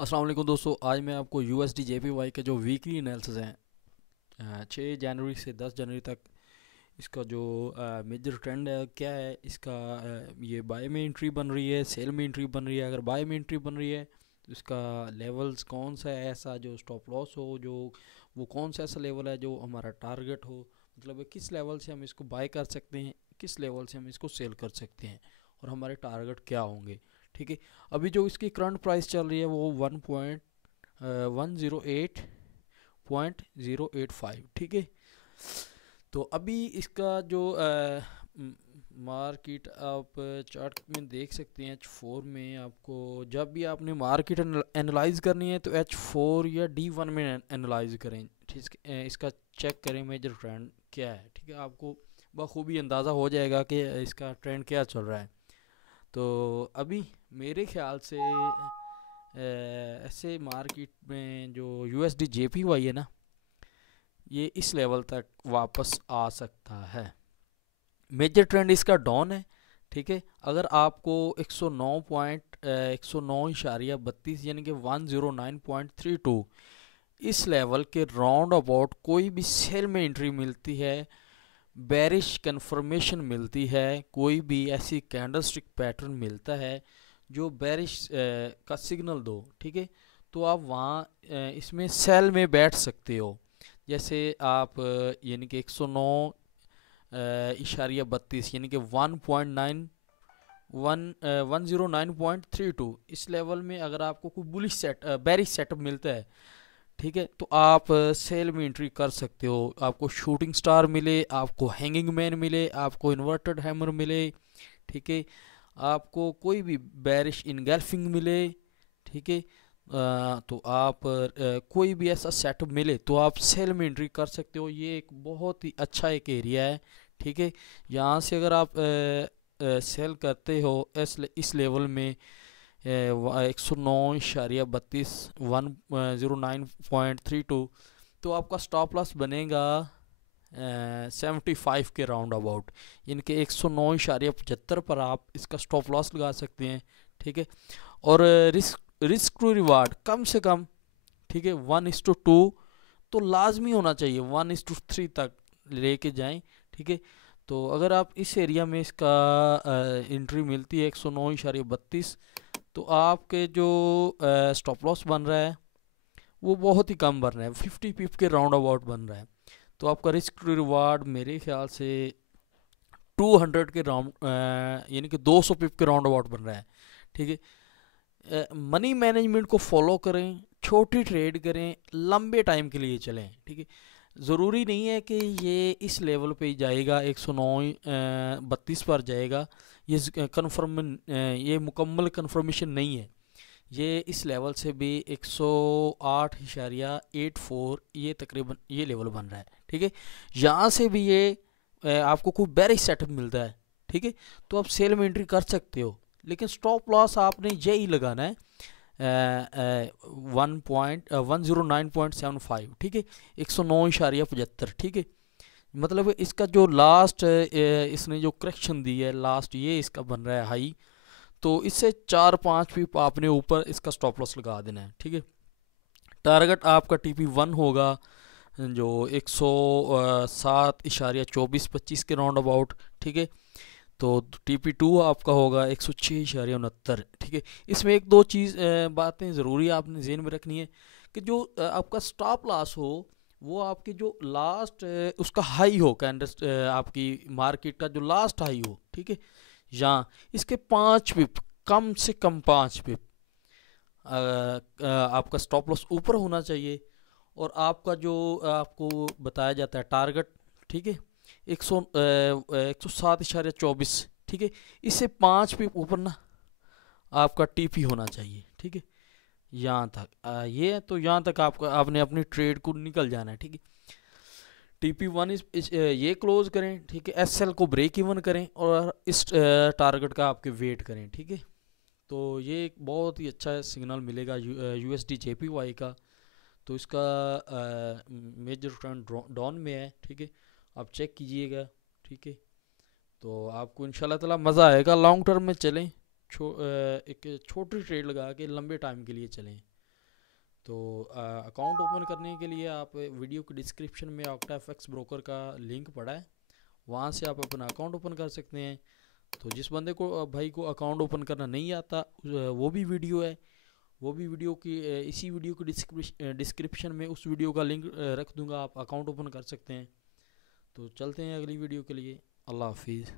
अस्सलाम वालेकुम दोस्तों, आज मैं आपको USD JPY के जो वीकली एनालिसिस हैं 6 जनवरी से 10 जनवरी तक इसका जो मेजर ट्रेंड है क्या है इसका। ये बाय में एंट्री बन रही है, सेल में एंट्री बन रही है। अगर बाय में एंट्री बन रही है तो इसका लेवल्स कौन सा है ऐसा जो स्टॉप लॉस हो, जो वो कौन सा ऐसा लेवल है जो हमारा टारगेट हो, मतलब किस लेवल से हम इसको बाय कर सकते हैं, किस लेवल से हम इसको सेल कर सकते हैं और हमारे टारगेट क्या होंगे। ठीक है, अभी जो इसकी करंट प्राइस चल रही है वो 1.108.085। ठीक है, तो अभी इसका जो मार्केट आप चार्ट में देख सकते हैं H4 में। आपको जब भी आपने मार्केट एनालाइज करनी है तो H4 या D1 में एनालाइज करें। ठीक है, इसका चेक करें मेजर ट्रेंड क्या है। ठीक है, आपको बखूबी अंदाज़ा हो जाएगा कि इसका ट्रेंड क्या चल रहा है। तो अभी मेरे ख्याल से ऐसे मार्केट में जो USD JPY है ना, ये इस लेवल तक वापस आ सकता है। मेजर ट्रेंड इसका डाउन है। ठीक है, अगर आपको 109.32 यानी कि 109.32 इस लेवल के राउंड अबाउट कोई भी सेल में एंट्री मिलती है, बेरिश कंफर्मेशन मिलती है, कोई भी ऐसी कैंडलस्टिक पैटर्न मिलता है जो बेरिश का सिग्नल दो, ठीक है, तो आप वहाँ इसमें सेल में बैठ सकते हो। जैसे आप यानी कि 109.32 यानी कि 1.9 इस लेवल में अगर आपको कोई बुलिश बेरिश सेटअप मिलता है, ठीक है, तो आप सेल में एंट्री कर सकते हो। आपको शूटिंग स्टार मिले, आपको हैंगिंग मैन मिले, आपको इन्वर्टेड हैमर मिले, ठीक है, आपको कोई भी बेरिश इनगल्फिंग मिले, ठीक है, तो आप कोई भी ऐसा सेटअप मिले तो आप सेल में एंट्री कर सकते हो। ये एक बहुत ही अच्छा एक एरिया है। ठीक है, यहाँ से अगर आप सेल करते हो इस लेवल में 109.32 109.32, तो आपका स्टॉप लॉस बनेगा 75 के राउंड अबाउट, यानी कि 109.75 पर आप इसका स्टॉप लॉस लगा सकते हैं। ठीक है, और रिस्क रिस्क टू रिवार्ड कम से कम, ठीक है, 1:2 तो लाजमी होना चाहिए, 1:3 तक लेके जाएं। ठीक है, तो अगर आप इस एरिया में इसका एंट्री मिलती है 109.32, तो आपके जो स्टॉप लॉस बन रहा है वो बहुत ही कम बन रहा है, 50 पिप के राउंड अबाउट बन रहा है। तो आपका रिस्क टू रिवार्ड मेरे ख्याल से 200 के राउंड यानी कि 200 पिप के राउंड अबाउट बन रहा है। ठीक है, मनी मैनेजमेंट को फॉलो करें, छोटी ट्रेड करें, लंबे टाइम के लिए चलें। ठीक है, ज़रूरी नहीं है कि ये इस लेवल पे ही जाएगा, 109.32 पर जाएगा। ये कन्फर्म ये मुकम्मल कन्फर्मेशन नहीं है। ये इस लेवल से भी 108.84 ये तकरीबन ये लेवल बन रहा है। ठीक है, यहाँ से भी ये आपको कोई बेरिश सेटअप मिलता है, ठीक है, तो आप सेल में एंट्री कर सकते हो, लेकिन स्टॉप लॉस आपने यही लगाना है 109.75। ठीक है, 109.75। ठीक है, मतलब इसका जो लास्ट इसने जो करेक्शन दी है लास्ट, ये इसका बन रहा है हाई, तो इससे 4-5 पिप आपने ऊपर इसका स्टॉप लॉस लगा देना है। ठीक है, टारगेट आपका TP1 होगा जो 107.24-25 के राउंड अबाउट। ठीक है, तो TP2 आपका होगा 106.69। ठीक है, इसमें एक दो चीज़ बातें ज़रूरी आपने जेहन में रखनी है कि जो आपका स्टॉप लॉस हो वो आपकी जो लास्ट उसका हाई हो, कैंडल आपकी मार्केट का जो लास्ट हाई हो, ठीक है, या इसके 5 पिप, कम से कम 5 पिप आपका स्टॉप लॉस ऊपर होना चाहिए। और आपका जो आपको बताया जाता है टारगेट, ठीक है, 107.24, ठीक है, इससे 5 पिप ऊपर ना आपका TP होना चाहिए। ठीक है, यहाँ तक ये है, तो यहाँ तक आपका आपने अपनी ट्रेड को निकल जाना है। ठीक है, TP1 ये क्लोज करें, ठीक है, SL को ब्रेक इवन करें और इस टारगेट का आपके वेट करें। ठीक है, तो ये एक बहुत ही अच्छा सिग्नल मिलेगा USD JPY का। तो इसका मेजर ट्रेंड डाउन में है। ठीक है, आप चेक कीजिएगा। ठीक है, तो आपको इंशाल्लाह ताला मज़ा आएगा। लॉन्ग टर्म में चलें, एक छोटी ट्रेड लगा के लंबे टाइम के लिए चलें। तो अकाउंट ओपन करने के लिए आप वीडियो के डिस्क्रिप्शन में ऑक्टाफिक्स ब्रोकर का लिंक पड़ा है, वहाँ से आप अपना अकाउंट ओपन कर सकते हैं। तो जिस बंदे को भाई को अकाउंट ओपन करना नहीं आता, वो भी वीडियो है, वो भी वीडियो की इसी वीडियो की डिस्क्रिप्शन में उस वीडियो का लिंक रख दूंगा, आप अकाउंट ओपन कर सकते हैं। तो चलते हैं अगली वीडियो के लिए। अल्लाह हाफिज़।